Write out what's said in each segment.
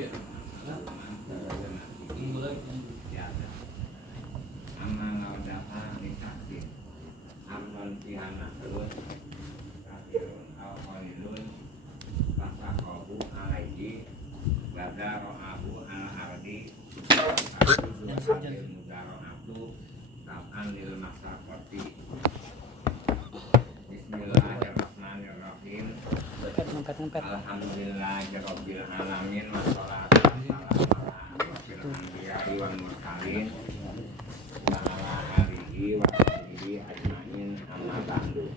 Bismillahirrahmanirrahim. Ngempet. Alhamdulillahirabbil alamin wassalatu wassalamu wal mursalin wa ala alihi wa sahbihi ajmain amma ba'du.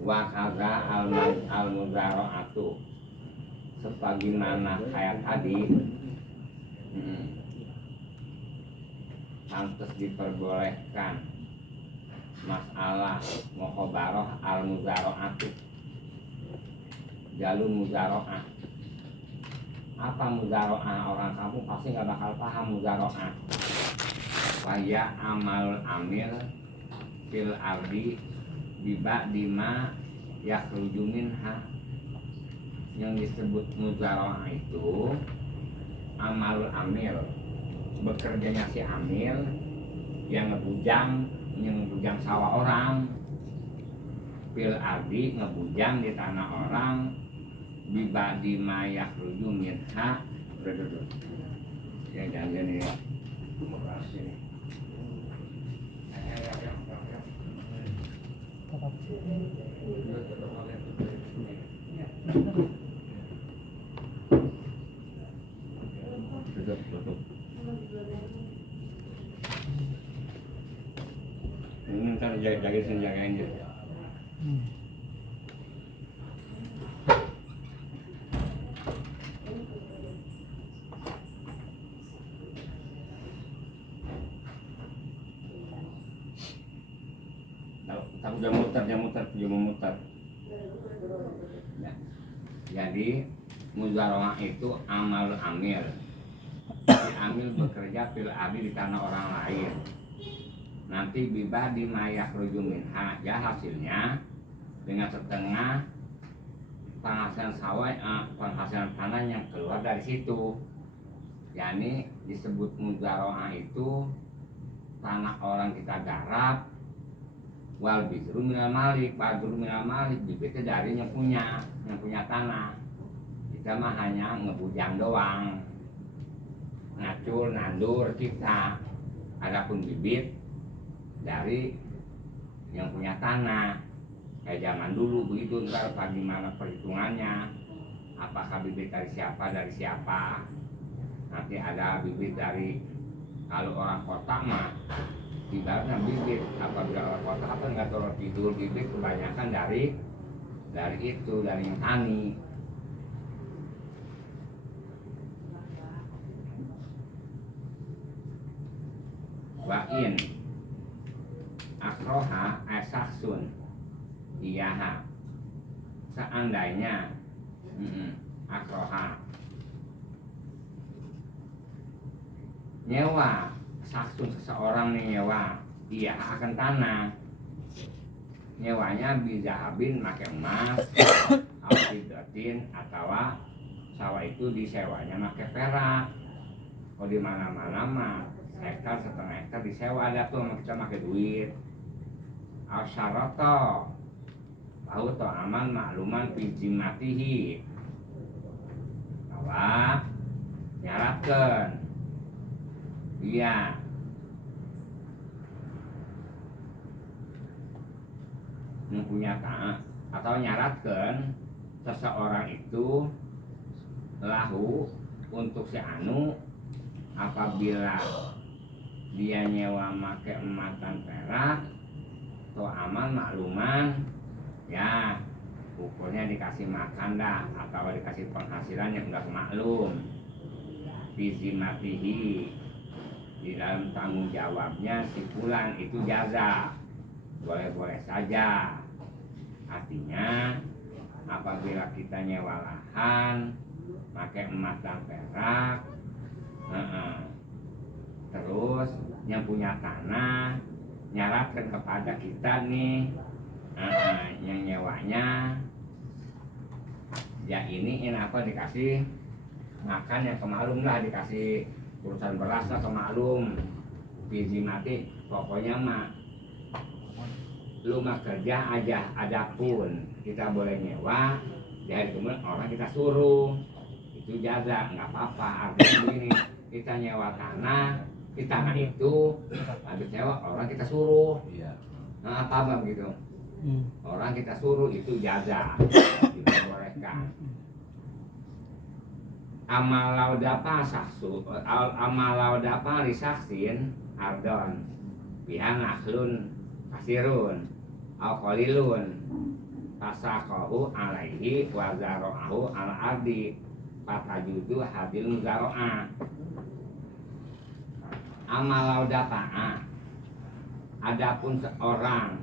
Wa kadza al-muzara'atu, sebagaimana kayak tadi pantas diperbolehkan masalah mukhabarah al-muzara'atu, jalur muzara'ah. Apa muzara'ah? Orang kampung pasti nggak bakal paham muzara'ah. Waya amal amil fil ardi biba dima yakhruju minha. Yang disebut muzara'ah itu amal amil, bekerjanya si amil yang ngebujang sawah orang, fil ardi ngebujang di tanah orang, biba dima yakhruju minha. Ya jangan ini ya. Ini ntar jagain dia. Tahu dia memutar. Ya. Jadi muzara'ah itu amal amil. Si amil bekerja fil ardi di tanah orang lain. Nanti bibadi mayak ruju minha, ya hasilnya dengan setengah penghasilan sawah, penghasilan panen yang keluar dari situ. Yani disebut muzara'ah itu tanah orang kita garap, wal bidru minal malik, badru minal malik, bibitnya dari yang punya tanah. Kita mah hanya ngebujang doang, ngacul nandur kita. Adapun bibit dari yang punya tanah. Kayak zaman dulu begitu, ntar bagaimana perhitungannya, apakah bibit dari siapa. Nanti ada bibit dari, kalau orang kota mah ibaratnya bibit, apabila orang kota apa nggak terlalu tidur, bibit kebanyakan dari yang tani. Wa'in akroha esaksun iyaha, seandainya akroha nyewa saksun, seseorang nih nyewa iya akan tanah, nyewanya bizahabin make emas alfidatin, atau sawah itu disewanya make perak. Kalau di mana-mana mah hektar setengah hektar disewa, ada tuh kita make duit. Asyarato tahu to aman makluman pijimatihi, bahwa nyaratkan iya mempunyai tanah, atau nyaratkan seseorang itu lahu untuk si anu, apabila dia nyewa make emas dan perak atau aman makluman, ya ukurnya dikasih makan dah atau dikasih penghasilan yang udah maklum. Fizimatihi, di dalam tanggung jawabnya si fulan itu jaza, boleh-boleh saja. Artinya apabila kita nyewa lahan pakai emas dan perak, terus yang punya tanah nyaratkan kepada kita nih, yang nyewanya ya ini apa dikasih makan yang kemalum lah, dikasih urusan beras lah kemalum. Biji mati pokoknya mah lu mah kerja aja, adapun kita boleh nyewa dari kemudian orang kita suruh itu jaza, nggak apa-apa. Artinya begini, kita nyewa tanah, di tanah itu habis nyewa orang kita suruh, nah apa begitu, orang kita suruh itu jaza, diperbolehkan. Amalau dapa saksu, amalau dapa risaksin ardon, bihan akhlun kasirun, au qalilun, fasaqahu alaihi wa zara'ahu al ardi, fatajudu hadil muzaro'ah. Amalau dapa'a, adapun seorang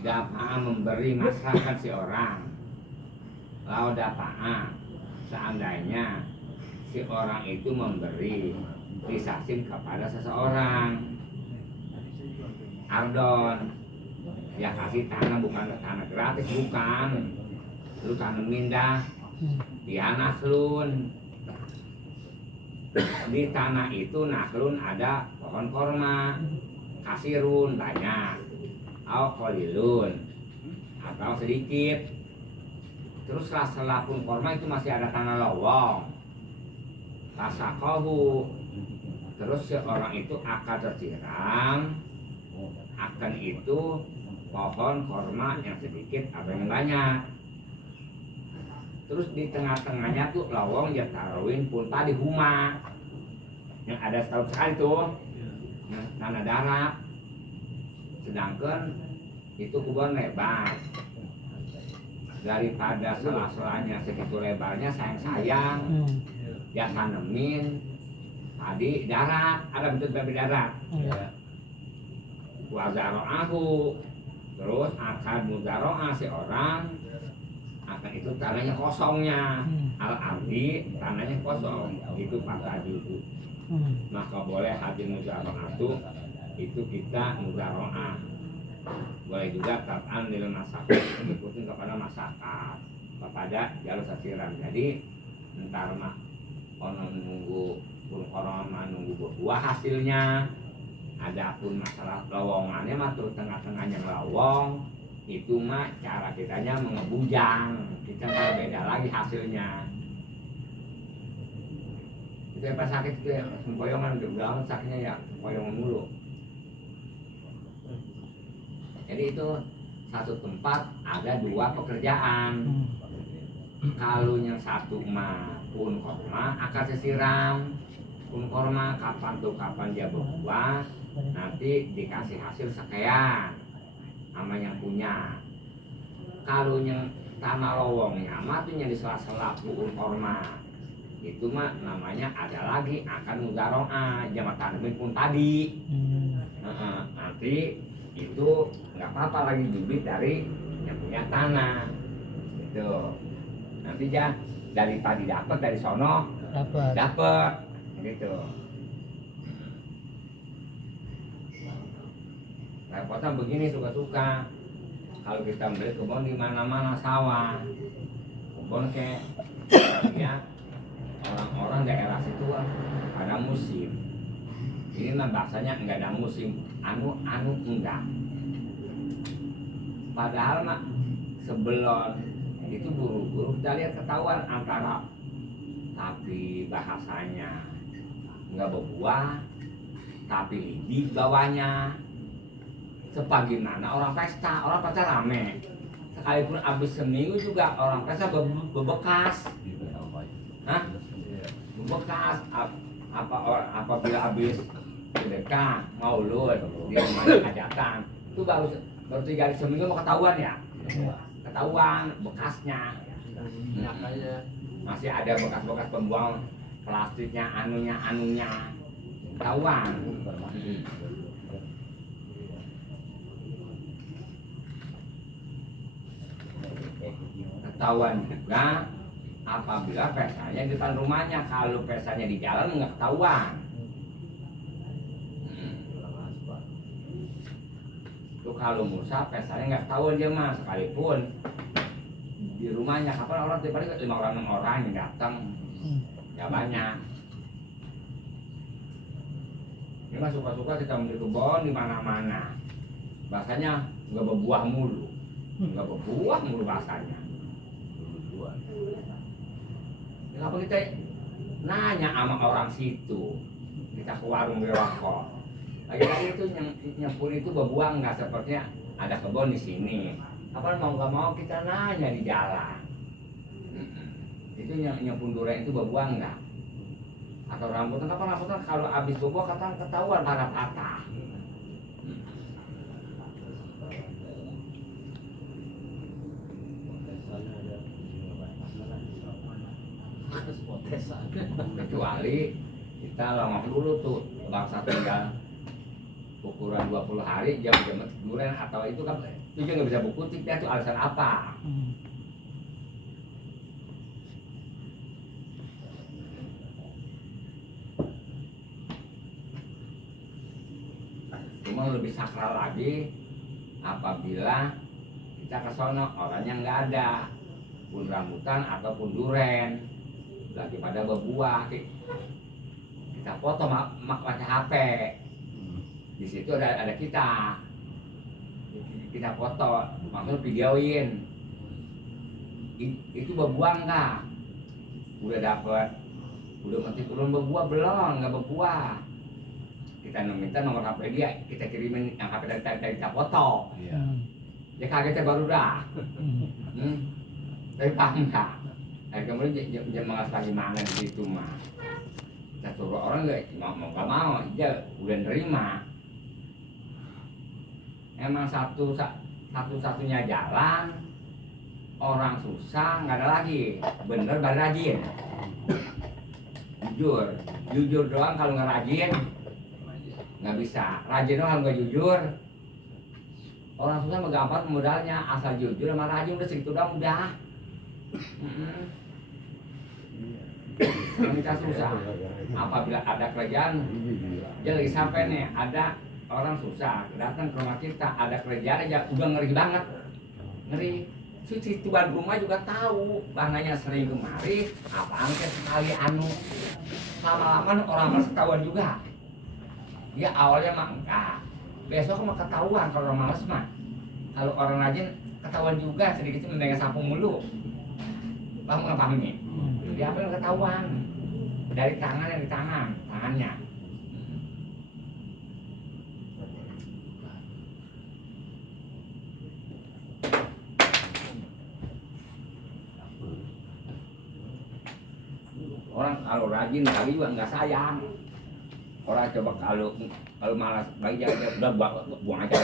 dapa'a memberi masyarakat si orang, lau dapa'a seandainya si orang itu memberi disaksin kepada seseorang, ardon ya kasih tanah, bukan tanah gratis, bukan lu tanemin dah di naklun. Di tanah itu naklun ada pohon korma, kasirun banyak, au qalilun atau sedikit. Terus setelah pun korma itu masih ada tanah lowong, tasaqahu, terus si orang itu akan tersiram akan itu pohon korma yang sedikit atau yang banyak. Terus di tengah-tengahnya tuh lowong ya taruhin pun tadi huma yang ada setahun sekali tuh, tanah darat. Sedangkan itu kubon lebar, daripada sela-selanya segitu lebarnya sayang-sayang ya tanemin tadi darat, ada bentuk babi darat. Wazaro'ahu, terus akan muzaro'ah si orang akan itu tanahnya kosongnya, al ardi tanahnya kosong, itu patah judu. Maka boleh hati muzaro'ah itu kita muzaro'ah. Boleh juga taban dalam masyarakat, mengikuti kepada masyarakat kepada jalur sasiran. Jadi ntar mah orang nunggu orang nunggu buah hasilnya. Adapun masalah lowongannya mah terus tengah-tengahnya lowong itu mah cara kitanya mengebujang, kita nggak beda lagi hasilnya. Itu apa sakit itu ya, sempoyongan udah sakitnya ya, sempoyongan mulu. Jadi itu satu tempat ada dua pekerjaan. Kalau yang satu mah pun korma akan sesiram, pun korma kapan tuh kapan dia berbuah, nanti dikasih hasil sekian sama yang punya. Kalau yang tanah lowongnya mah tuh yang di sela-sela pun korma itu mah namanya ada lagi akan mudaro'ah, jama tanemin pun tadi. Nanti itu nggak apa-apa lagi bibit dari yang punya tanah gitu. Nanti ya dari tadi dapat, dari sono dapat gitu. Repotnya begini, suka-suka kalau kita beli kebun di mana-mana sawah, kebun kayak ya orang-orang daerah situ ada musim. Ini mah bahasanya enggak ada musim, anu enggak. Padahal mah sebelum itu buru-buru kita lihat ketahuan antara, tapi bahasanya enggak berbuah, tapi di bawahnya. Sebagaimana orang pesta rame. Sekalipun habis seminggu juga orang pesta bebekas. Hah? Bebekas apabila habis sedekah, maulud, dia rumahnya hajatan, itu baru 3 hari seminggu mau ketahuan ya. ketahuan bekasnya. Masih ada bekas-bekas pembuang plastiknya, anunya ketahuan. Ketahuan juga apabila pesanya di depan rumahnya. Kalau pesanya di jalan nggak ketahuan. Itu kalau Musa pesanya nggak ketahuan dia mah, sekalipun di rumahnya kapan orang tiap hari 5 orang 6 orang yang datang ya banyak. Ini mah suka-suka kita beli kebun di mana-mana. Bahasanya nggak berbuah mulu, nggak berbuah mulu bahasanya. Kenapa kita nanya sama orang situ? Kita ke warung rokok. Lagi-lagi itu nyempur itu berbuah nggak, sepertinya ada kebun di sini. Apa mau nggak mau kita nanya di jalan. Itu nyempur durian itu berbuah nggak? Atau rambutan, apa rambutan kalau habis berbuah ketahuan patah-patah. Kecuali kita lama dulu tuh bangsa tinggal ukuran 20 hari jam durian atau itu kan itu juga nggak bisa bukti dia tuh alasan apa. Cuma lebih sakral lagi apabila kita ke sono orangnya nggak ada, pun rambutan ataupun duren lagi pada berbuah, kita foto pakai HP. Di situ ada kita foto, maksudnya videoin. Itu berbuah nggak? Udah dapet, udah mati belum berbuah belum? Nggak berbuah. Kita minta nomor HP dia, kita kirimin yang HP dari kita foto. Ya kagetnya baru dah. Tapi paham nggak? Kemudian jam malas lagi mana gitu mah. Kita suruh orang nggak mau, dia udah nerima. Emang satu-satunya jalan orang susah nggak ada lagi, bener baru rajin. Jujur doang kalau nggak rajin nggak bisa. Rajin doang nggak jujur. Orang susah mah gampang modalnya, asal jujur sama rajin udah segitu doang udah. Kita susah. Apabila ada kerjaan, dia lagi sampai nih ada orang susah datang ke rumah kita, ada kerjaan aja udah ngeri banget, ngeri. Si tuan rumah juga tahu, banganya sering kemari, apaan kayak sekali lama-lama orang males ketahuan juga. Dia awalnya mah enggak, besok mah ketahuan kalau orang males mah. Kalau orang rajin ketahuan juga, sedikit memegang sapu mulu. Paham nggak paham ini? Dia apa yang ketahuan dari tangannya. Orang kalau rajin lagi juga nggak sayang. Orang coba kalau malas lagi aja udah buang aja.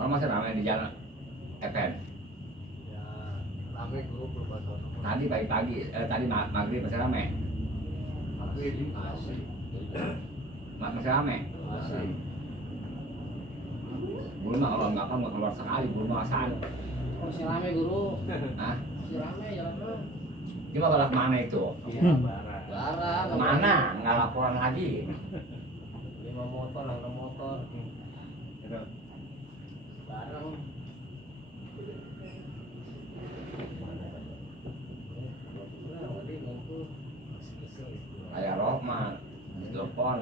Orang masih ramai di jalan FM. Ya, ramai dulu berbahasa. Tadi pagi-pagi, tadi maghrib masih ramai. Maghrib asli. Masih ramai. Asli. Guru mah kalau nggak keluar sekali, guru mah asal. Masih rame guru. Hah? Masih rame jalan mah. Cuma kalau kemana itu? Iya, barang. Barang. Kemana? Nggak laporan lagi. 5 motor, 6 motor. Barang. Kayak Rohman, telepon.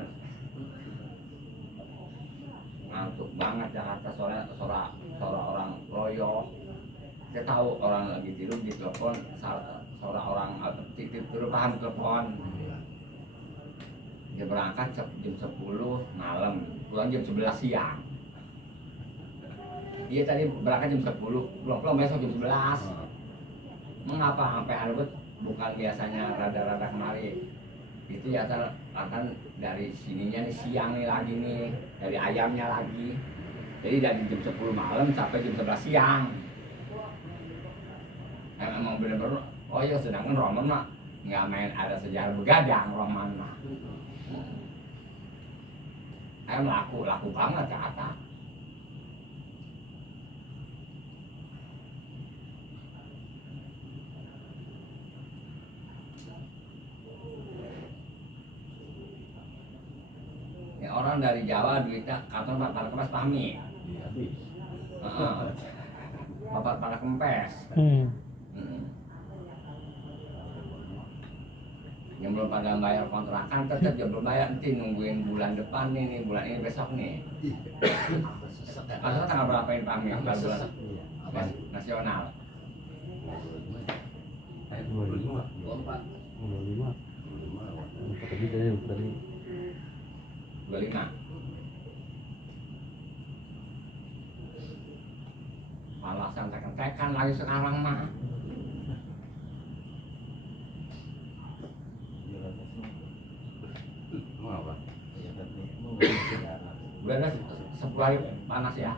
Ngantuk banget Jakarta soalnya suara orang loyo. Saya tahu orang lagi tidur di telepon seorang orang titip dulu paham telepon. Iya. Dia berangkat jam 10 malam, pulang jam 11 siang. Dia tadi berangkat jam 10, pulang besok jam 11. Mengapa sampai arbet bukan biasanya rada-rada kemari? Itu ya akan dari sininya nih siang nih lagi nih, dari ayamnya lagi. Jadi dari jam 10 malam sampai jam 11 siang. Emang bener-bener, oh ya sedangkan Roman mah nggak main ada sejarah begadang Roman mah. Laku banget ke atas. Ya, orang dari Jawa duitnya kantor para kempes pamit. Iya, habis. Bapak para kempes. Yang belum pada bayar kontrakan tetap ya belum bayar, nanti nungguin bulan depan nih bulan ini besok nih. Maksudnya tanggal berapa ini pamit? Bulan Apa? nasional. 24. 25. Alasan tekan lagi sekarang mah. Bulan 10 hari panas ya?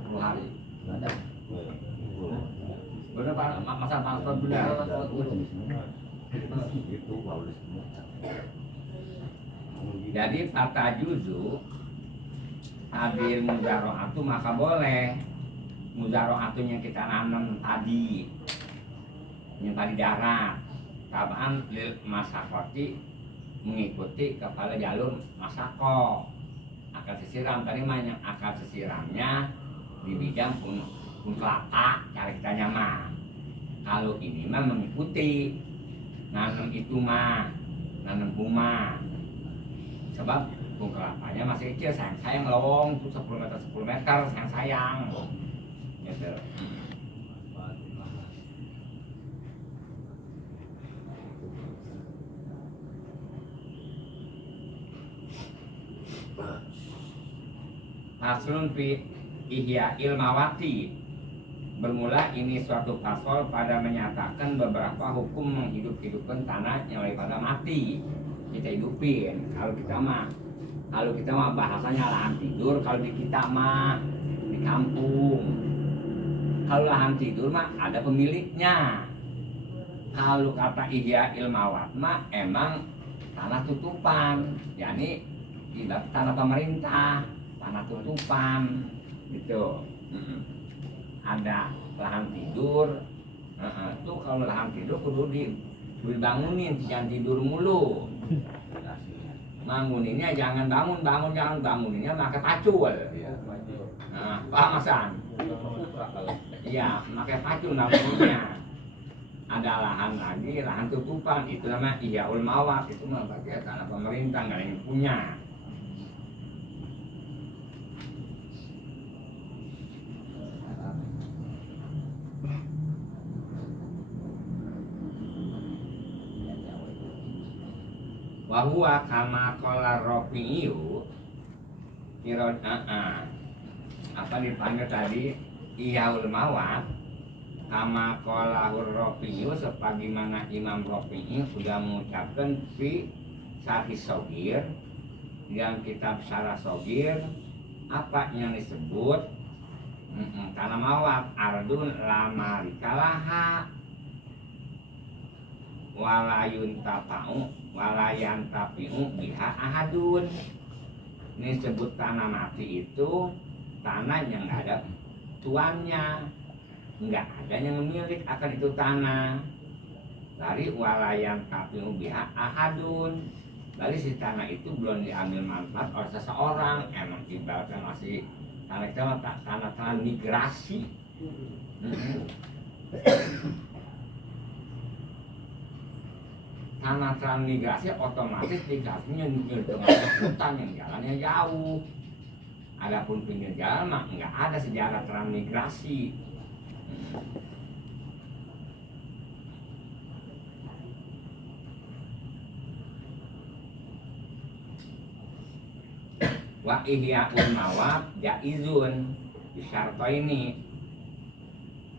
10 hari. Bener Pak, masa panas bener. Jadi kata juzu hadir muzaro'atu maka boleh muzaro'atu yang kita nanam tadi yang tadi darat tabaan lil masakoti mengikuti kepala jalur masako akal sesiram tadi mah yang akal sesiramnya di bidang pun kelapa cara kita nyaman. Kalau ini mah mengikuti nanam itu mah nanam bunga sebab bung kelapanya masih kecil sayang lowong tuh 10 meter sayang gitu. Faslun fi ihya ilmawati. Bermula ini suatu pasal pada menyatakan beberapa hukum menghidup-hidupkan tanah yang daripada mati kita hidupin. Kalau kita mah bahasanya lahan tidur, kalau di kita mah di kampung. Kalau lahan tidur mah ada pemiliknya. Kalau kata ihya ilmawat mah emang tanah tutupan, yakni tidak tanah pemerintah, tanah tutupan gitu. Ada lahan tidur, tuh kalau lahan tidur kudu dibangunin, jangan tidur mulu. Banguninnya jangan banguninnya pakai pacul. Nah, paham Hasan? Iya, pakai pacul bangunnya. Ada lahan lagi, lahan tutupan, itu namanya iyaul mawat, itu mah bagian tanah pemerintah, nggak ada yang punya. Wahua kama kola rofiyu kirod apa dipanggil tadi iyaul mawat kama kola rofiyu sebagaimana Imam Rofi'i sudah mengucapkan fi Sahih Shogir yang kitab Syarah Shogir apa yang disebut tanah mawat ardun lama rikalaha walayun tapau walayan tapiu biha ahadun. Ini sebut tanah mati itu tanah yang nggak ada tuannya, nggak ada yang memiliki akan itu tanah. Dari walayan tapiu biha ahadun, dari si tanah itu belum diambil manfaat oleh seseorang. Emang ibaratnya masih tanah migrasi. Tanah transmigrasi otomatis dikasihnya dengan hutan yang jalannya jauh. Adapun pinggir jalan mah nggak ada sejarah transmigrasi. Wa ihyaul mawat jaizun bisyarto ini,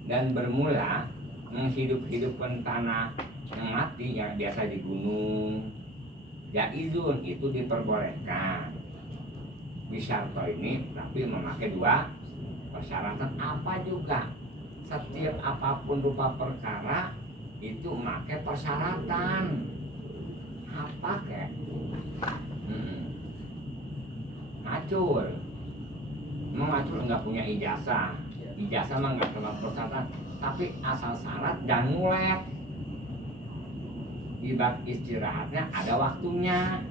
dan bermula menghidup-hidupkan tanah yang mati yang biasa di gunung jaizun itu diperbolehkan bisyarto ini, tapi memakai dua persyaratan apa juga. Setiap apapun rupa perkara itu memakai persyaratan apa kek ngacur. Emang ngacur nggak punya ijazah mah nggak terlalu persyaratan, tapi asal syarat dan ngulet. Ibarat istirahatnya ada waktunya.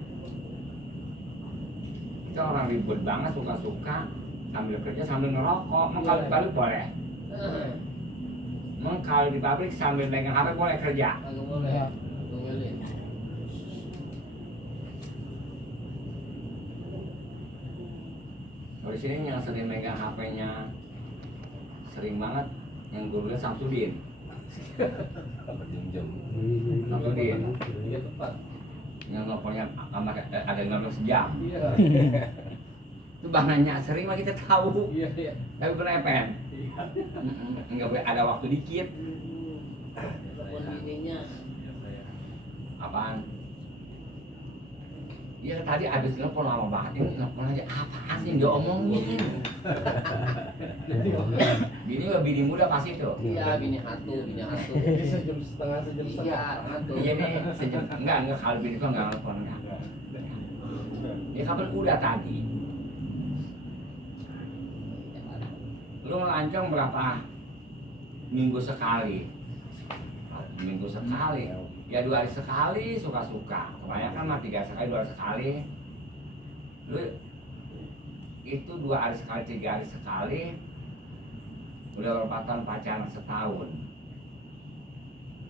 Kita orang ribut banget, suka-suka sambil kerja sambil ngerokok. Emang kalau di pabrik boleh? Emang kalau di pabrik sambil pegang HP boleh kerja? Kagak boleh. Kagak boleh. Kalau di sini yang sering megang HP-nya sering banget yang gue lihat Samsudin. Berjam-jam. Samsudin Iya tepat. yang nelfonnya ada 15 jam. Iya. Itu bahannya sering mah kita tahu. Iya, iya. Tapi penepen. Enggak boleh ada waktu dikit. Telepon ininya. Apaan? Iya tadi abis nelfon lama banget, ini nelfon aja apaan sih yang dia omongin. Bini mah bini muda pasti tuh. Iya, bini hatu. Sejam setengah. Iya, hatu. Iya nih sejam enggak kalau bini gua enggak nelfon enggak. Ya kapan udah tadi. Lu ngelancong berapa minggu sekali? Minggu sekali. Ya 2 hari sekali suka-suka. Kebanyakan mah 3 sekali, 2 hari sekali. Lu itu 2 hari sekali, 3 hari sekali. Udah berapa tahun pacaran setahun.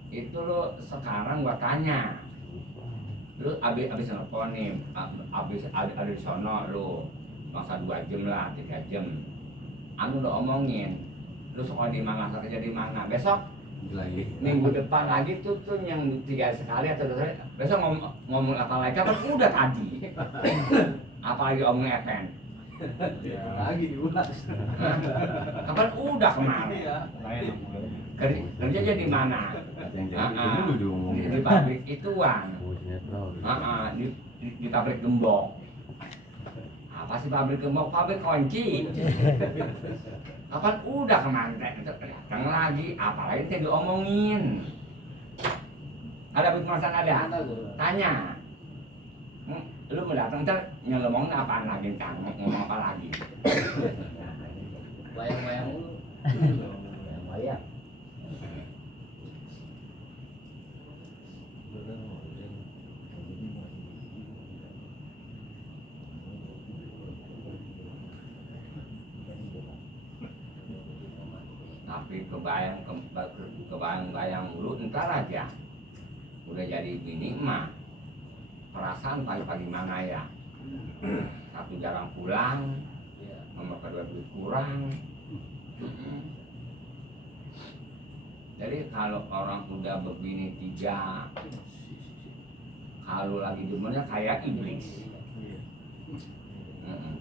Itu lu sekarang gua tanya. Lu abis nelfonin, abis ada di sono lu masa 2 jam lah, 3 jam. Anu udah omongin. Lu sekolah di mana, kerja di mana. Besok Lagi. minggu depan lagi tuh yang 3 hari sekali atau 2 hari. Besok ngomong apa lagi kan udah tadi. Apalagi omong Epen. Lagi diulas. Kapan udah kemarin. Iya. Kerja di mana? Yang jadi dulu diomongin. Di pabrik ituan. Oh, sinetron. Di pabrik gembok. Apa sih pabrik gembok? Pabrik kunci. Kapan udah kemarin datang lagi, apalagi teh diomongin. Ada permasalahan ada? Ada gua. Tanya. Lu mau datang ntar nyelomongin apaan lagi ntar ngomong apa lagi? Bayang-bayang dulu. Bayang. Tapi kebayang lu ntar aja udah jadi bini mah perasaan pagi-pagi mana ya. Satu jarang pulang, Iya. nomor kedua duit kurang. Jadi kalau orang udah begini 3, kalau lagi demennya kayak iblis.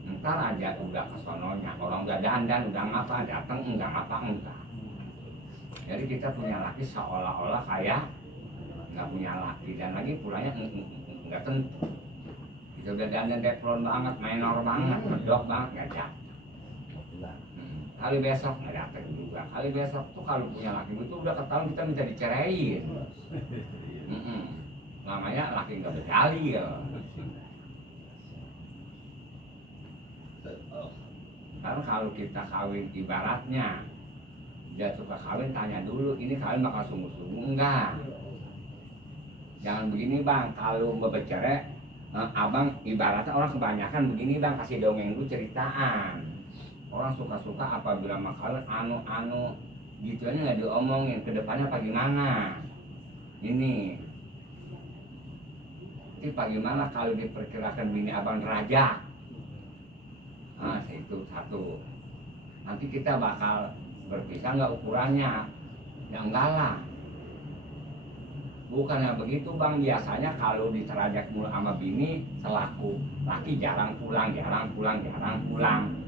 Ntar aja udah kesononya, orang udah dandan, udah ngapa, datang enggak ngapa enggak. Jadi kita punya laki seolah-olah kayak nggak punya laki, dan lagi pulangnya nggak tentu. Kita udah dandan teflon banget, minor banget, medok banget, nggak datang. Kali besok nggak datang juga. Kali besok tuh kalau punya laki itu udah ketahuan kita minta diceraiin. Namanya laki nggak berdali ya. Karena kalau kita kawin ibaratnya dia suka kawin, tanya dulu ini kawin bakal sungguh-sungguh enggak. Jangan begini bang, kalau mau bercerai abang ibaratnya orang kebanyakan begini bang, kasih dongeng dulu ceritaan. Orang suka-suka apabila mau kawin anu gitu aja nggak diomongin ke depannya apa gimana. Ini bagaimana kalau diperkirakan bini abang raja. Nah, itu satu. Nanti kita bakal berpisah nggak ukurannya? Ya enggak lah. Bukannya begitu bang, biasanya kalau diterajak mulu sama bini selaku laki jarang pulang.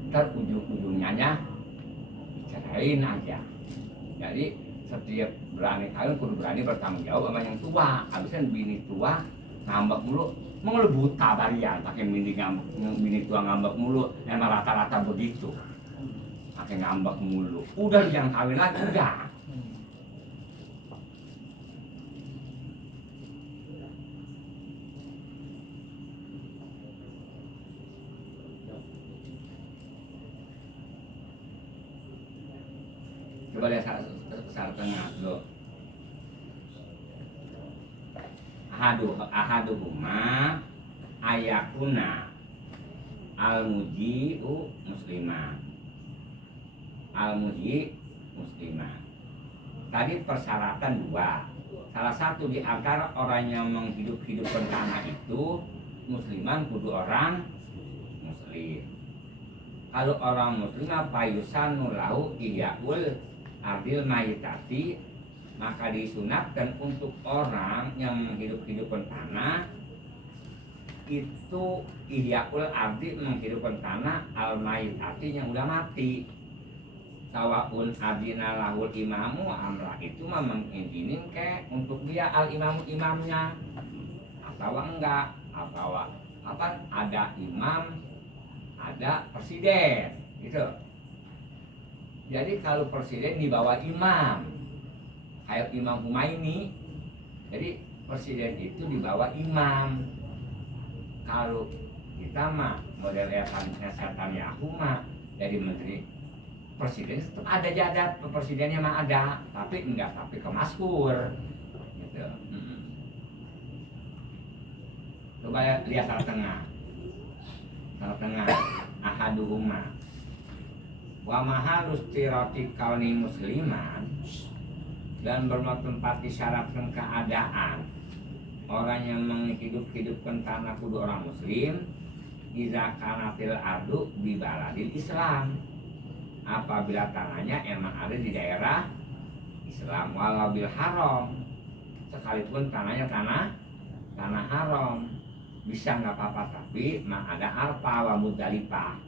Ntar ujung-ujungnya dicerain aja. Jadi setiap berani kawin kudu berani bertanggung jawab sama yang tua. Habisnya bini tua ngambek mulu, mau lu buta barian pakai bini tua ngambek mulu. Emang rata-rata begitu, pakai ngambek mulu. Udah jangan kawin lagi udah. Coba lihat salah tengah lo. Ahaduhuma ayakuna al-muji'u muslimah. Tadi persyaratan dua. Salah satu di antara orang yang menghidup-hidupkan tanah itu musliman, kudu orang muslim. Kalau orang muslim payusanu lahu iyaul adil mayitati, maka disunatkan untuk orang yang menghidup-hidupkan tanah itu iyaul adil menghidupkan tanah al mayitati yang udah mati. Sawaun adina lahul imamu amra, itu mah mengizinin ke untuk dia al imamu imamnya atau enggak, atau apa ada imam ada presiden gitu. Jadi kalau presiden di bawah imam kayak Imam Humaini, jadi presiden itu di bawah imam. Kalau kita mah model setan Yahu mah jadi menteri presiden tetap ada jadat presidennya mah ada, tapi enggak tapi ke masyhur gitu. Coba lihat salah tengah ahaduhuma wa mahalus tirati kauni musliman, dan bertempat disyaratkan keadaan orang yang menghidup-hidupkan tanah kudu orang muslim. Iza kanatil ardu bi baladil Islam, apabila tanahnya emang ada di daerah Islam. Walau bil haram, sekalipun tanahnya tanah haram bisa nggak apa-apa, tapi mah ada Arfa wa Muzdalifah.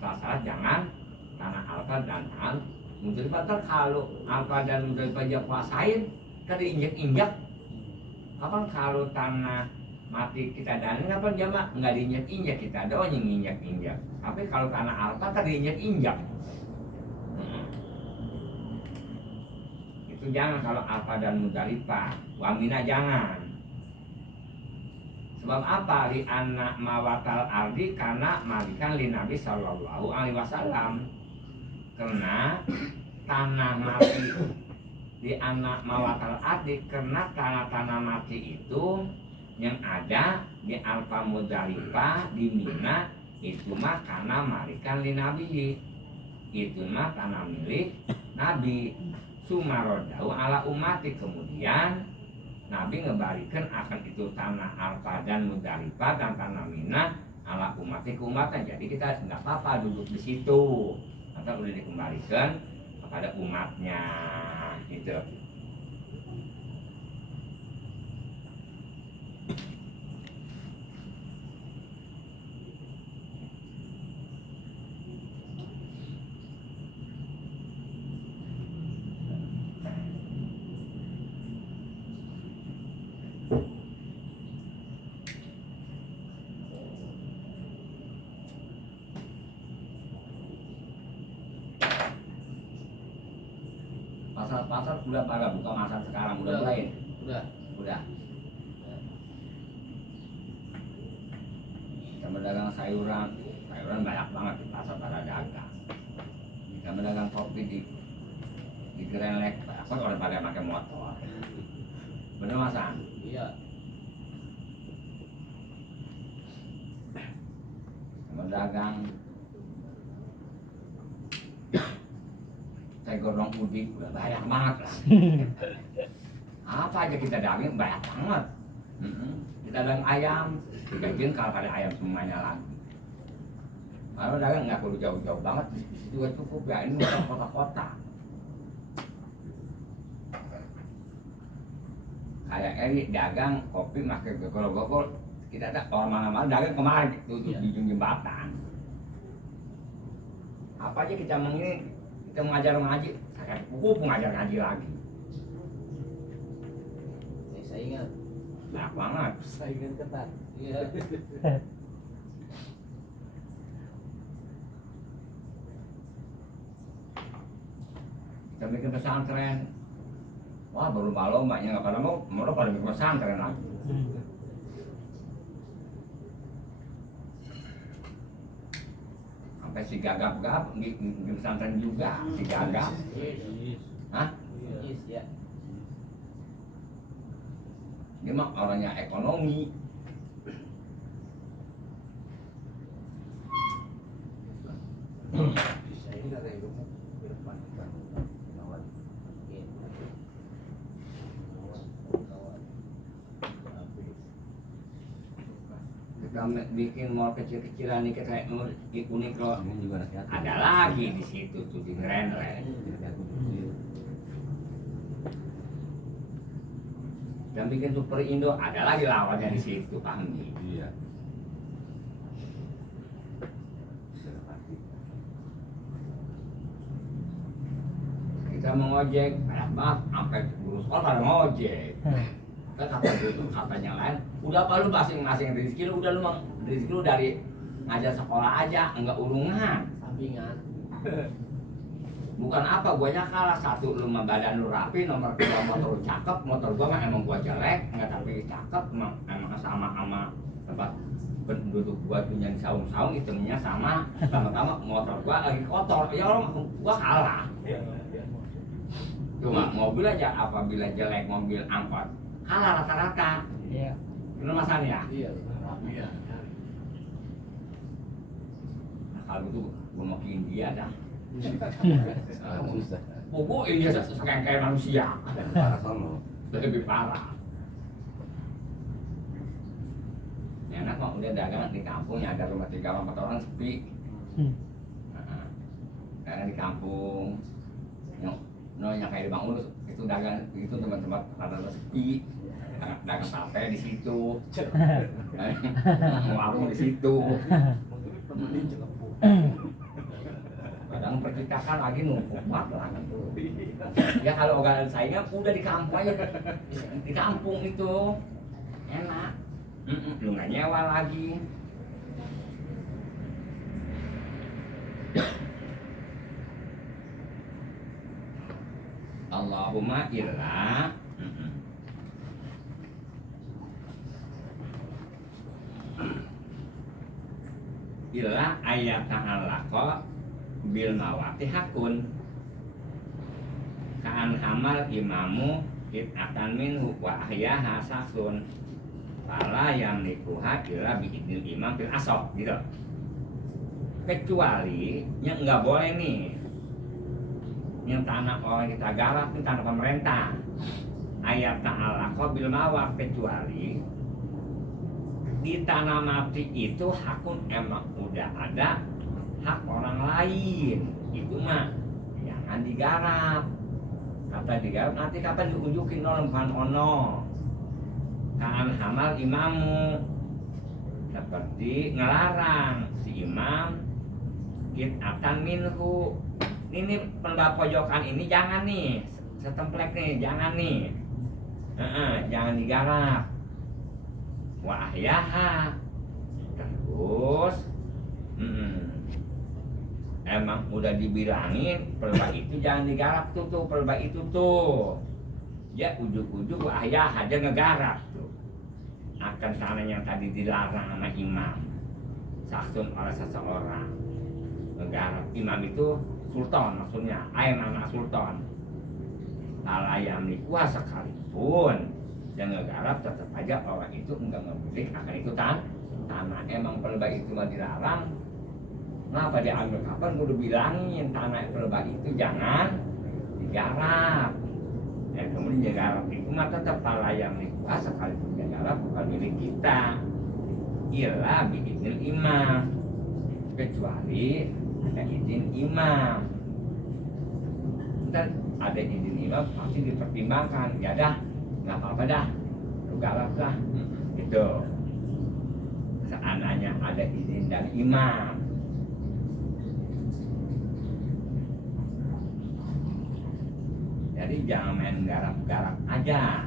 Asal-asal jangan tanah Arfa dan tanah Muzdalifah. Kalau Arfa dan Muzdalifah dia kuasain kan diinjak-injak. Kapan kalau tanah mati kita dan kapan jamaah nggak diinjak-injak, kita doang yang injak-injak. Tapi kalau tanah Arfa kan diinjak-injak. Itu jangan kalau Arfa dan Muzdalifah. Wa Mina jangan. Sebab apa? Li anak mawatal ardi, karena malikan li Nabi Sallallahu Alaihi Wasallam. Karena tanah mati di anak mawatal ardi, karena tanah mati itu yang ada di Arfa Muzdalifah di Mina itu mah karena malikan li Nabi, itu mah tanah milik Nabi. Sumarodau ala umati, kemudian Nabi ngebalikan akan itu tanah Arfa dan Muzdalifah dan tanah Mina ala umati ke umatnya. Jadi kita nggak apa-apa duduk di situ, atau boleh dikembalikan kepada umatnya gitu. Pasar udah pada buka masa sekarang, udah mulai. Udah. Kita dagang sayuran banyak banget di pasar pada dagang. Kita dagang kopi di Grenlek, apa orang pada pakai motor. Bener Mas? Iya. Kita dagang saya gorong udik udah banyak banget lah. Apa aja kita daging banyak banget. Kita dagang ayam, digajiin kalau ada ayam semuanya lagi. Kalau dagang nggak perlu jauh-jauh banget, di situ juga cukup ya. Ini bukan kota-kota. kayak Eri dagang kopi pakai gogol-gogol, kita ada orang mana-mana dagang kemarin tuh di ujung jembatan. Apa aja kita mengini, kita mengajar ngaji, saya buku pengajar ngaji lagi. Saingan. Nah banget. Saingan ketat. Iya. Kita bikin pesantren. Wah berlomba-lombanya nggak pada mau pada bikin pesantren lagi. Sampai si gagap-gap bikin pesantren juga, si gagap. Hah? Yes, ya. Dia mah orangnya ekonomi. Saingan ada yang gemuk di depan. Lawan. Kita bikin mall kecil-kecilan nih kayak unik loh. Ini juga anak yatim. Ada lagi di situ tuh di Renren. Anak yatim kecil. Dan bikin Super Indo ada lagi lawannya di situ Panggi. Iya. Kita mau ngojek, banyak banget sampai guru sekolah pada ngojek. Kan kata dulu katanya lain, udah apa lu masing-masing rezeki lu udah lu rezeki lu dari ngajar sekolah aja, enggak urungan. Sampingan. Bukan apa, guanya kalah. Satu, lu mah badan lu rapi. Nomor kedua, motor lu cakep. Motor gua mah emang gua jelek, enggak tapi cakep. Emang sama tempat penduduk gua punya saung-saung, hitamnya sama. Sama-sama motor gua lagi kotor. Ya orang gua kalah. Cuma mobil aja apabila jelek, mobil angkot kalah rata-rata. Iya. Bener Mas An ya? Iya. Iya. Nah, kalau gitu gua mau ke India dah. Susah. Buku India kayak manusia. Parah sono. Lebih parah. Ya, enak mah udah dagang di kampung ya, ada rumah 3 orang 4 orang sepi. Nah, dagang di kampung yang kayak di Bang Ulus itu dagang itu tempat-tempat pada sepi. Dagang sate di situ. Warung di situ. Kadang percetakan lagi numpuk banget lah kan tuh. Ya kalau orang saingan udah di kampung aja, di kampung itu enak. Lu nggak nyewa lagi. Allahumma illa illa ayat ta'alaqa bil mawati hakun kaan hamal imamu akan minhu wa ahyaha saksun fala yang nikuha illa biidnil imam fil asok gitu. Kecuali yang nggak boleh nih, yang tanah orang kita garap itu tanah pemerintah. Ayat ta'alaqa bil mawat, kecuali di tanah mati itu hakun emang udah ada hak orang lain, itu mah jangan digarap. Kata digarap nanti kapan diunjukin orang ono kan hamal imamu, seperti ngelarang si imam akan minhu, ini pelbab pojokan ini jangan nih, setemplek nih jangan nih, jangan digarap. Wahyaha terus emang udah dibilangin pelba itu jangan digarap tuh pelba itu tuh ya ujuk-ujuk wahyaha aja ngegarap tuh akan tanah yang tadi dilarang sama imam saksun oleh seseorang ngegarap. Imam itu sultan maksudnya, anak sultan alayam nikah sekalipun yang ngegarap tetap aja orang itu enggak memiliki akan itu tanah. Emang pelba itu mah dilarang, kenapa diambil kapan? Udah bilangin tanah pelba itu jangan digarap. Dan kemudian digarap itu mah tetap alayam nikah sekalipun digarap bukan milik kita. Ialah biidnil imam, kecuali ada izin imam. Ntar ada izin imam pasti dipertimbangkan, ya dah nggak apa-apa dah garap lah itu seandainya ada izin dari imam. Jadi jangan main garap-garap aja.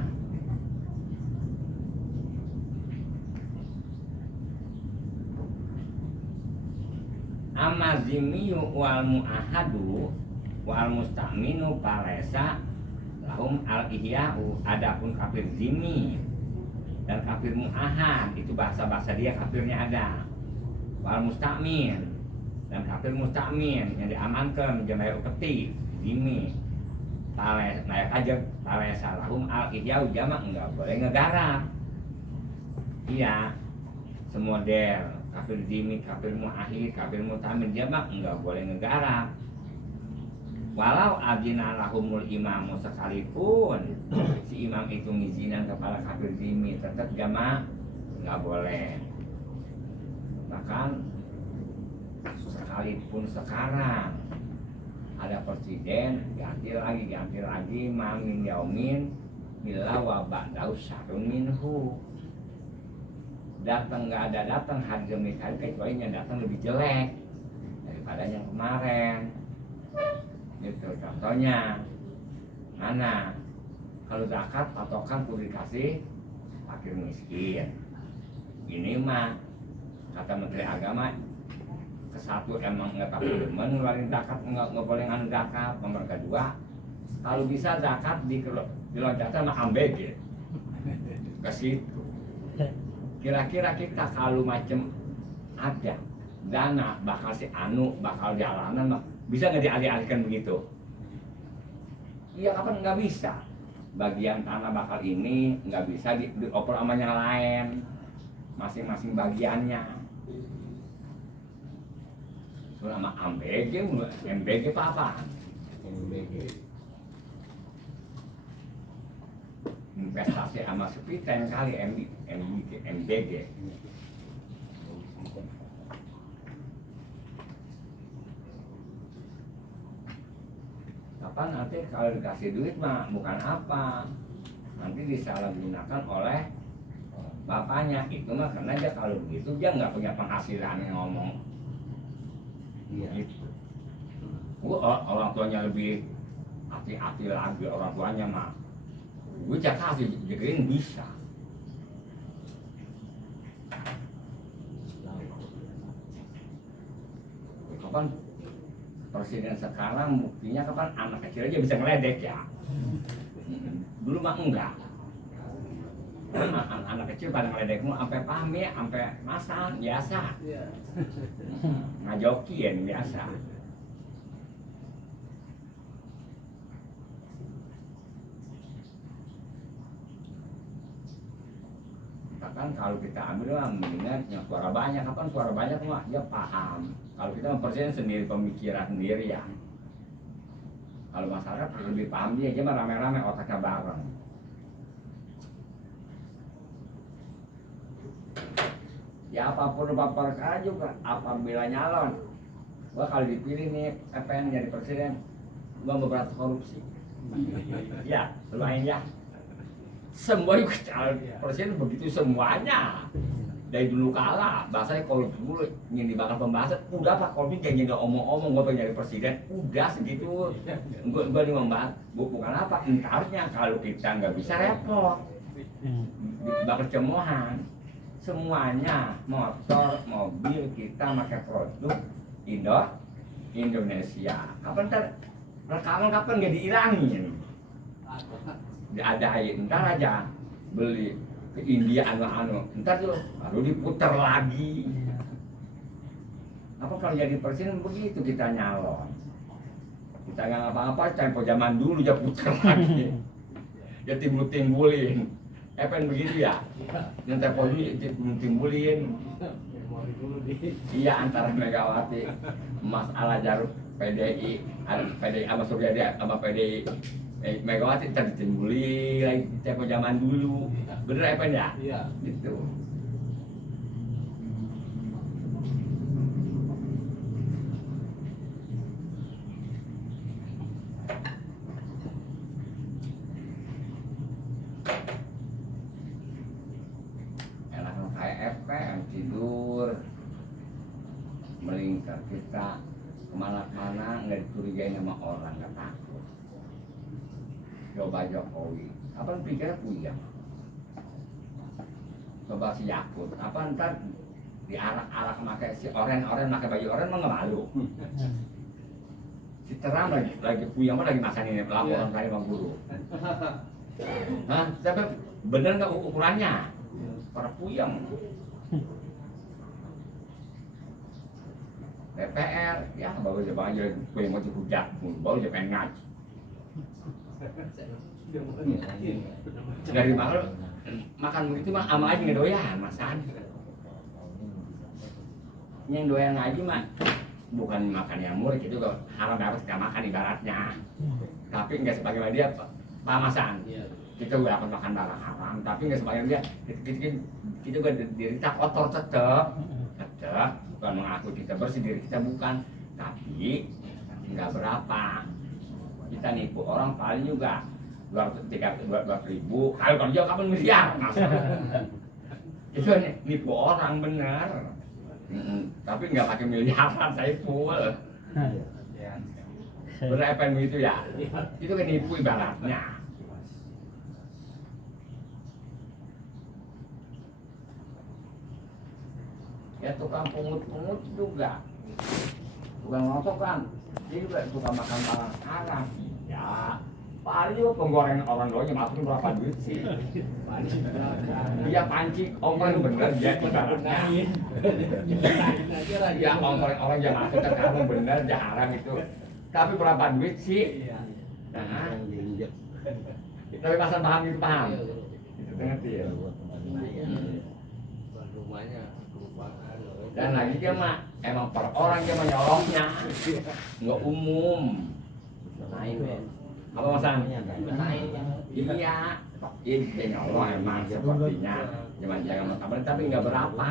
Amazimiyu wal muahadu wal mustaminu palesa lahum al ihya'u. Adapun kafir zimi dan kafir muahad itu bahasa-bahasa dia kafirnya ada. Wal mustamin dan kafir mustamin yang diamankan jamaah uketi zimi palesa naik aja palesa lahum al ihya'u jamak enggak boleh ngegarap. Iya semodel kafir zimi, kafir muahid, kafir mutamin jamak enggak boleh ngegarap. Walau adina lahumul imamu sekalipun si imam itu ngizinan kepada kafir zimi tetap jamak enggak boleh. Bahkan sekalipun sekarang ada presiden ganti lagi mamin yaumin bila wabak daus syarun minhu. Datang nggak ada datang hari demi hari kecuali yang datang lebih jelek daripada yang kemarin gitu. Contohnya mana kalau zakat patokan kudu dikasih fakir miskin, ini mah kata Menteri Agama kesatu emang nggak tapi ngeluarin zakat nggak boleh nganu zakat. Nomor kedua kalau bisa zakat dilonjatkan sama ambeg ke situ. Kira-kira kita kalau macam ada dana bakal si anu bakal jalanan mah bisa nggak dialih-alihkan begitu? Iya kapan nggak bisa. Bagian tanah bakal ini nggak bisa dioper sama yang lain, masing-masing bagiannya. Soalnya sama MBG apa? MBG. Investasi sama sepiten kali MBG. Kapan nanti kalau dikasih duit mah bukan apa, nanti disalahgunakan oleh bapaknya. Itu mah karena dia kalau begitu dia nggak punya penghasilan ngomong. Iya. Gitu. Orang tuanya lebih hati-hati lagi orang tuanya mah. Gue kasih jagain bisa. Kapan presiden sekarang buktinya kapan anak kecil aja bisa ngeledek ya. Dulu mah enggak. Anak kecil pada ngeledekmu sampai pamit, sampai masang biasa. Ngajokin biasa. Kan kalau kita ambil lah mendingan yang suara banyak. Kapan suara banyak mah dia paham. Kalau kita presiden sendiri pemikiran sendiri ya. Kalau masyarakat lebih paham dia mah rame-rame otaknya bareng. Ya apapun perkara juga apabila nyalon, gua kalau dipilih nih pengen jadi presiden, gua beberapa korupsi. Ya, lumayan ya. Semua presiden begitu semuanya dari dulu kala bahasanya kalau dulu yang dibakar pembahasan udah pak korupsi jangan jadi omong-omong gue pengen jadi presiden udah segitu gue nih membahas bukan apa entarnya kalau kita nggak bisa repot bakar cemohan semuanya motor mobil kita pakai produk Indonesia kapan rekaman kapan nggak dihilangin diadain, ntar aja beli ke India anu ntar tuh baru diputar lagi. Apa kalau jadi presiden begitu kita nyalon, kita nggak apa-apa tempo zaman dulu ya putar lagi, ya timbulin, pengen begitu ya, yang tempo dulu timbulin, iya antara Megawati, Mas Ala Jaruk, PDI sama Suryadi sama PDI. Megawati ntar ditimbuli lagi tempo zaman dulu bener apa ya? Iya gitu. Ntar kita kemana-mana nggak dicurigain sama orang, nggak takut. Coba Jokowi, apa pikirnya puyeng? Coba si Yakut, apa ntar diarak-arak pakai si oren pakai baju oren mah nggak malu. Si Trump lagi puyeng lagi makan ini laporan kali bang guru. Hah, tapi bener nggak ukurannya? Para puyeng. DPR, ya baru aja puyeng mau hujat, baru aja pengen ngaji. Dari makan begitu mah ama aja ngedoyan masan. Yang doyan ngaji mah bukan makan yang murah itu kok haram dapat kita makan ibaratnya. Tapi nggak sebagaimana dia pamasan. Kita udah akan makan barang haram, tapi nggak sebagaimana dia kita juga diri kita kotor tetap, bukan mengaku kita bersih diri kita bukan, tapi nggak berapa. Kita nipu orang paling juga 200-300 ribu, kalau kerja kapan miliar itu nipu orang bener. Tapi nggak pakai miliaran saya full. Berapa itu ya? Itu kan nipu ibaratnya. Ya tukang pungut juga, tukang ngotok kan, dia juga suka makan barang haram. Ya, paling juga penggoreng orang doanya masukin berapa duit sih? Dia panci ongkong bener dia ibaratnya. Ya ongkong orang yang masuk ke kamu bener dia haram itu. Tapi berapa duit sih? Nah, tapi pasal paham itu paham. Itu ngerti ya. Rumahnya Dan lagi dia mah emang per orang dia menyolongnya, nggak umum. naik men. Apa masalahnya? Naik ya. Iya, ini dia nyolong emang sepertinya. Cuman jangan kabar tapi nggak berapa.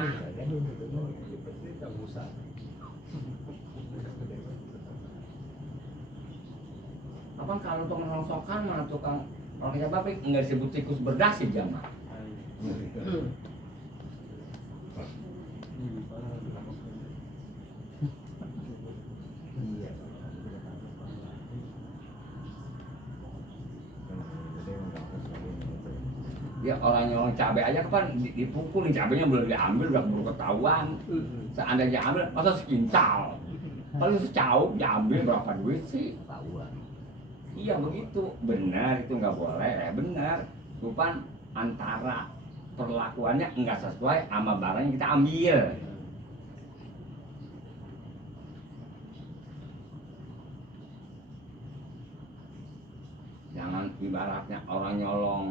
Abang kalau tukang rongsokan mana tukang orangnya bapak nggak disebut tikus berdasi jamaah. Dia orang nyolong cabai aja kan dipukul, cabainya belum diambil udah keburu ketahuan. Seandainya ambil masa sekintal, kalau secau diambil berapa duit sih? Ketahuan. Iya begitu, benar itu nggak boleh, benar. Cuman antara perlakuannya nggak sesuai sama barang yang kita ambil. Jangan ibaratnya orang nyolong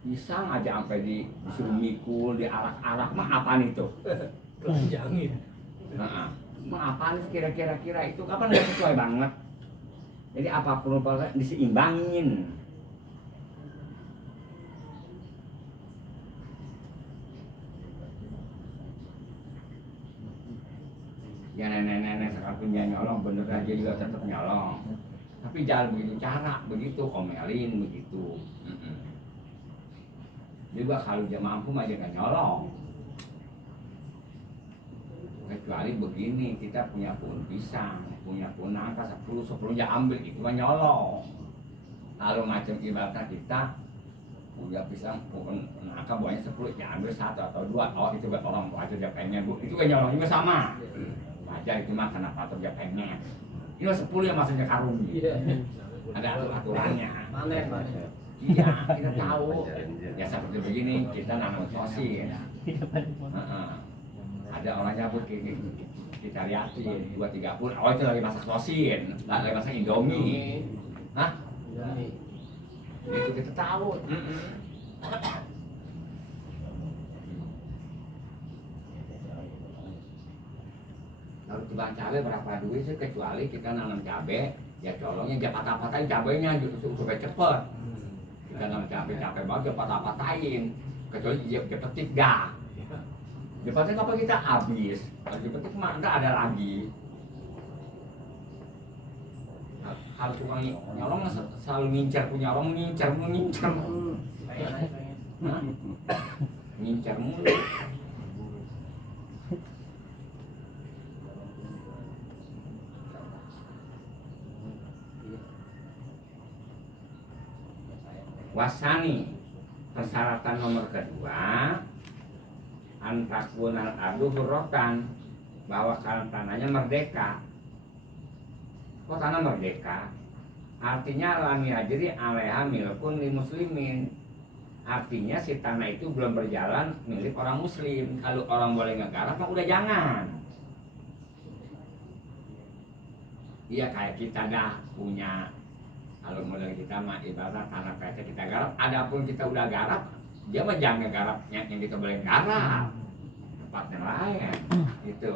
pisang aja sampai disuruh mikul, diarak-arak, mah apaan itu? Telanjangin. Nah, mah apaan kira-kira itu kapan nggak sesuai banget? Jadi apapun diseimbangin. Ya nenek-nenek sekarang punya nyolong bener aja juga tetap nyolong. Tapi jangan begitu cara, begitu omelin begitu. Juga kalau dia mampu mah jangan nyolong. Kecuali begini, kita punya pohon pisang, punya pohon nangka 10 ya ambil, itu mah nyolong. Kalau macam ibaratnya kita punya pisang, pohon nangka buahnya 10 ya ambil 1 atau 2. Oh itu orang tua aja dia pengen, Bu. Itu kan nyolong juga sama. Wajar itu mah kenapa tuh dia pengen. Ini 10 yang masuknya karung. Ada aturannya. Panen. Iya, kita tahu. Ya seperti begini, kita nanam sosis. Ada orang nyabut kita liatin 2-3 pun. Oh itu lagi masak sosis, lagi masak indomie. Hah? Itu kita tahu. Kalau tebang cabai berapa duit sih, kecuali kita nanam cabai, ya colongnya dia patah-patahin cabainya supaya cepet. Kita nanam cabai banget dia patah-patahin, kecuali dia petik dah. Dia petik apa kita habis, kalau dia petik mah enggak ada lagi. Kalau tukang nyolong selalu ngincar punya orang, ngincar. Ngincar mulu. Wasani, persyaratan nomor kedua, antakunal adu hurrotan, bahwa kalau tanahnya merdeka. Kok tanah merdeka? Artinya lam yajri alaiha milkun li muslimin. Artinya si tanah itu belum berjalan milik orang muslim. Kalau orang boleh ngegarap mah udah jangan. Iya kayak kita dah punya, kalau model kita mah ibarat tanah PT kita garap, adapun kita udah garap, dia mah jangan ngegarapnya yang kita boleh garap, tempat yang lain, itu.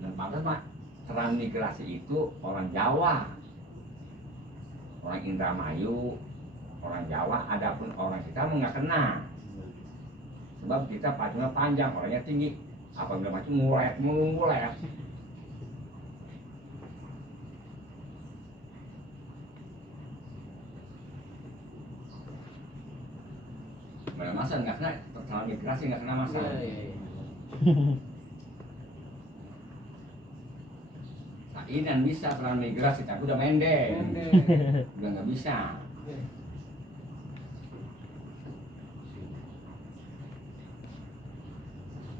Tempatnya mah transmigrasi itu orang Jawa, orang Indramayu, orang Jawa, adapun orang kita mah nggak kena, sebab kita pacunya panjang, orangnya tinggi, apabila macam ngulet. Masa nggak kena, kalau migrasi nggak kena masalah. Nah, ini yang bisa transmigrasi, tapi udah mendek, udah nggak bisa.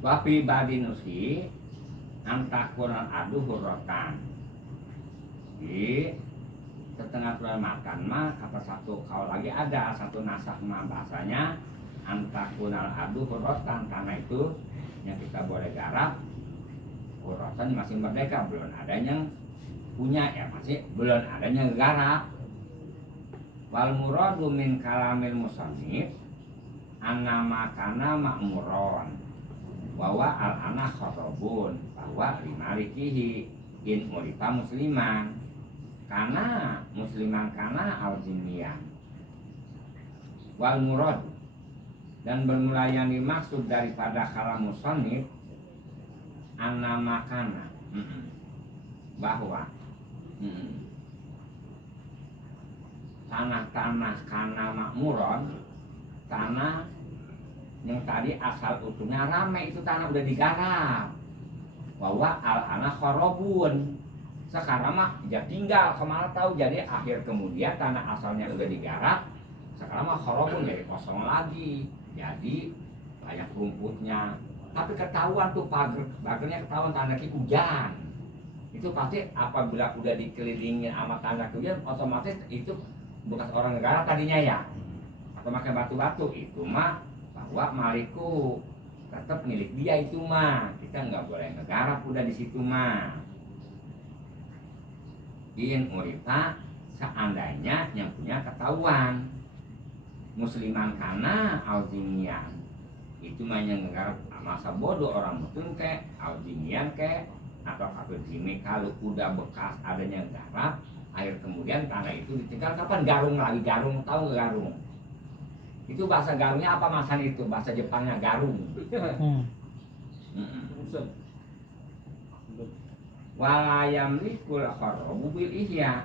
Wapi badinusi antakunan adu hurrotan. Di setengah bulan makan mah kata satu kau lagi ada satu nasah mah bahasanya antakunal adu hurrotan, karena itu yang kita boleh garap hurrotan masih merdeka, belum adanya punya ya, masih belum adanya garap. Wal muradu min kalamil musannif annama kana ma'muron bahwa al ana kharabun, bahwa limalikihi in urifa musliman karena musliman kana al jinniyan. Wal murad, dan bermula yang dimaksud daripada kalam musannif annama kana, bahwa tanah-tanah kana makmuron, tanah yang tadi asal utuhnya rame itu tanah udah digarap, bahwa al-ana kharabun, sekarang mah ya tinggal kemana tahu, jadi akhir kemudian tanah asalnya udah digarap, sekarang mah kharabun jadi kosong lagi, jadi banyak rumputnya. Tapi ketahuan tuh pagernya ketahuan tanda hujan, itu pasti apabila udah dikelilingi sama tanda hujan otomatis itu bekas orang negara tadinya ya, atau pakai batu-batu, itu mah bahwa maliku tetap milik dia, itu mah kita nggak boleh ngegarap udah di situ mah. In urita, seandainya yang punya ketahuan musliman kana aljinian, itu mah yang ngegarap masa bodoh orang muslim ke aljinian ke atau kafir jimi, kalau udah bekas adanya garap akhir kemudian tanah itu ditinggal, kapan garung lagi, garung tahu nggak garung? Itu bahasa garungnya apa masan itu? Bahasa Jepangnya garung. Walayam likul kharabu bil ihya.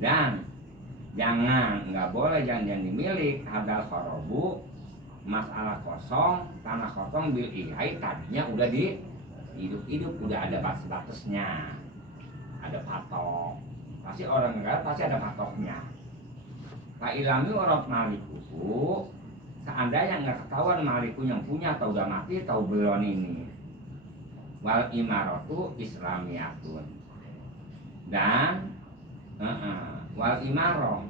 Dan jangan, nggak boleh jangan dimilik hadal kharabu, masalah kosong, tanah kosong bil ihya, tadinya udah di hidup udah ada batas-batasnya, ada patok. Pasti orang negara pasti ada patoknya. Ka ilami orang malikuku, seandainya nggak ketahuan maliku yang punya atau udah mati atau belum ini. Wal imaratu islamiyatun, dan wal imaroh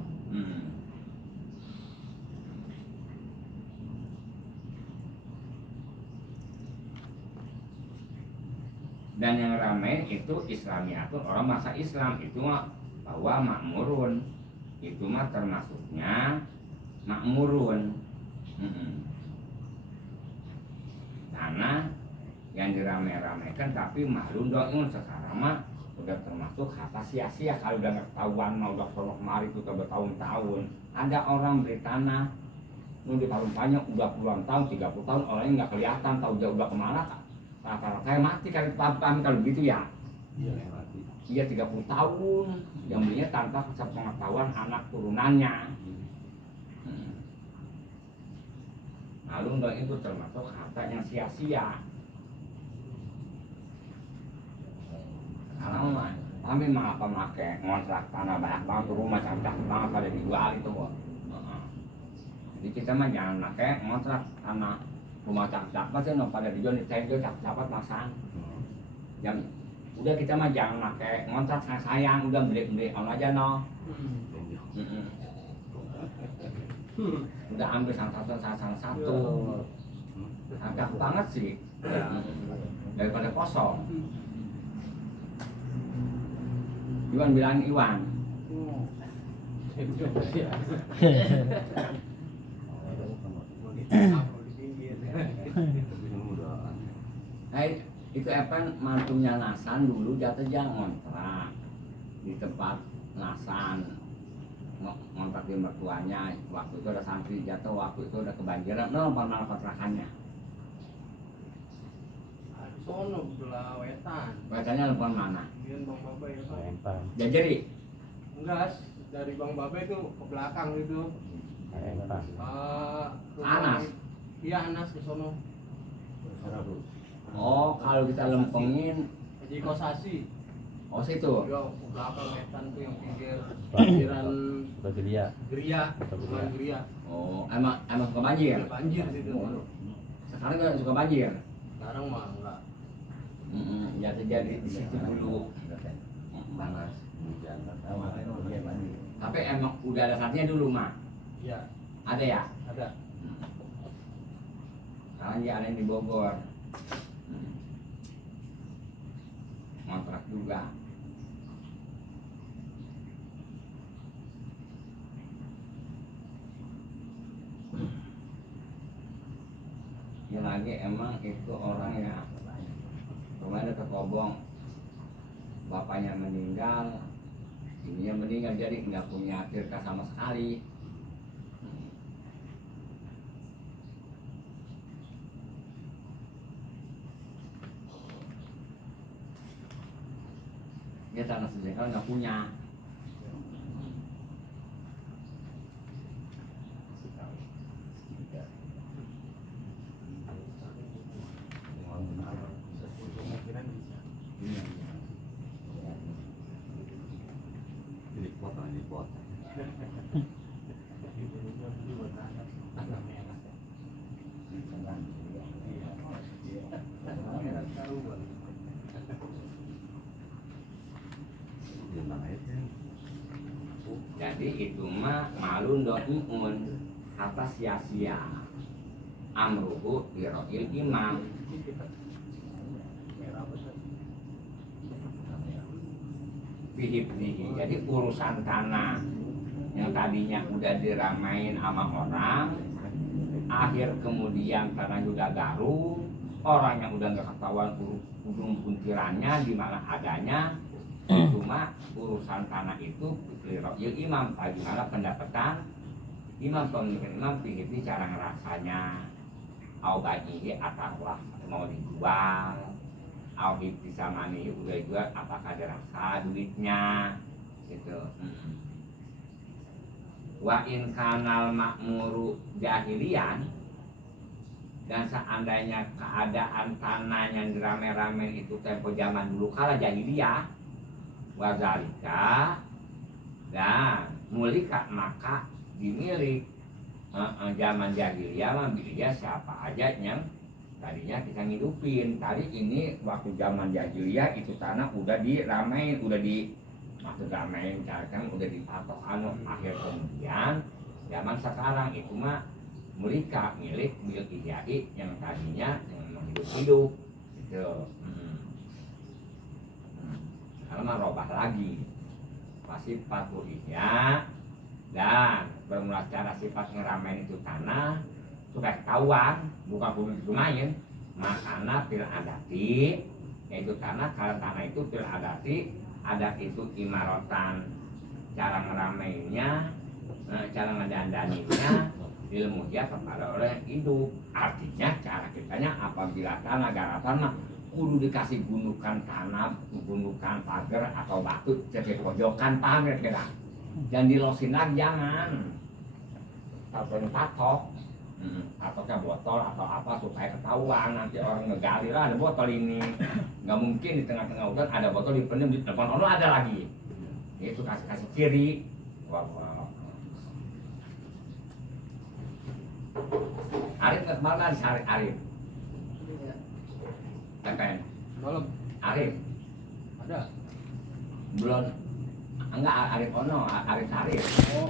dan yang ramai itu islamiyatun, orang masa Islam itu mah bahwa makmurun, itu mah termasuknya makmurun. Karena yang dirame-ramekan, tapi maklum dong sekarang mah udah termasuk apa sia-sia kalau udah ketahuan mau udah sono kemari itu udah bertahun-tahun. Ada orang beli tanah nu di Parung Panjang udah puluhan tahun, 30 tahun, orangnya nggak kelihatan, tahu dia udah kemana, kayak mati kali paham kalau begitu ya. Iya mati. Iya 30 tahun yang belinya tanpa sepengetahuan anak turunannya. Lalu dong itu termasuk harta yang sia-sia. Karena kami mah apa make ngontrak tanah banyak banget tuh rumah cancak banget pada dijual itu kok. Jadi kita mah jangan make ngontrak tanah rumah cancak pasti no pada dijual nih saya itu dapat masang. Yang udah kita mah jangan make ngontrak sayang udah beli on aja no. Udah ambil satu agak banget sih daripada kosong. Iwan bilang Iwan itu apa mantunya Nasan dulu jatuh ngontrak di tempat Nasan ngontrak di mertuanya. Waktu itu ada santri jatuh, waktu itu udah kebanjiran pernah kontrakannya Sono belah wetan. wetannya lempan mana? Kemudian Bang Babe ya Pak. Lempar. Jajari Enggak, dari Bang Babe itu ke belakang gitu. Lempar. Anas. Iya Anas ke sono. oh kalau kita lempengin Haji Kosasi. oh situ Yo ke belakang wetan tuh yang pinggiran Bageria. Geria, bukan Geria. oh emang suka banjir. Banjir situ. Sekarang juga suka banjir. Sekarang mah enggak. Ya terjadi di situ dulu. Panas. Hujan. Tapi emang udah ada saatnya dulu mah. Iya, Ada ya? ada. Sekarang dia ada yang di Bogor. Ngontrak juga. Ya lagi emang itu orang ya kemarin ke Kobong bapaknya meninggal, ininya meninggal jadi nggak punya tirka sama sekali. Dia tanah sejengkal nggak punya. Jadi itu mah malun do'un kata sia-sia amruhu biro'il imam. Pihip-pihip. Jadi urusan tanah yang tadinya udah diramain sama orang, akhir kemudian tanah udah garu, orang yang udah nggak ketahuan ujung puntirannya di mana adanya, cuma urusan tanah itu liro'il imam, bagaimana pendapatan imam, pemimpin imam, ini cara ngerasanya, au bagihi atau mau dijual, au bisa mani udah jual, apakah dirasa duitnya, gitu. Wa in kanal makmuru jahilian, dan seandainya keadaan tanah yang dirame-rame itu tempo zaman dulu kala jahiliyah, wazalika dan mulika maka dimilik zaman jahiliyah mah bilya siapa aja yang tadinya kita ngidupin. Tadi ini waktu zaman jahiliyah itu tanah udah diramein, udah di maksud ramein kan udah dipatok akhir kemudian zaman sekarang itu mah mulika milik ihyai yang tadinya yang hidup gitu. Karena mah robah lagi sifat ihya dan bermula cara sifat ngeramein itu tanah suka ketahuan bukan kudu main makana pil adati, yaitu tanah kalau tanah itu pil adati adat itu imarotan cara ngerameinnya, cara ngedandaninya ilmu dia kepada orang yang hidup. Artinya cara kitanya apabila tanah garapan mah kudu dikasih gundukan tanah, gundukan pagar atau batu jadi pojokan pagar kira. Dan dilosin lagi jangan. Tapi patok Ataunya botol atau apa supaya ketahuan nanti orang ngegali lah ada botol ini. Nggak mungkin di tengah-tengah hutan ada botol dipendam di depan ono ada lagi. Itu kasih kiri. Wah. Arif nggak kemana di Arif? Kakak Malam Arif ada. belum enggak Arif ono Arif Arif. Oh,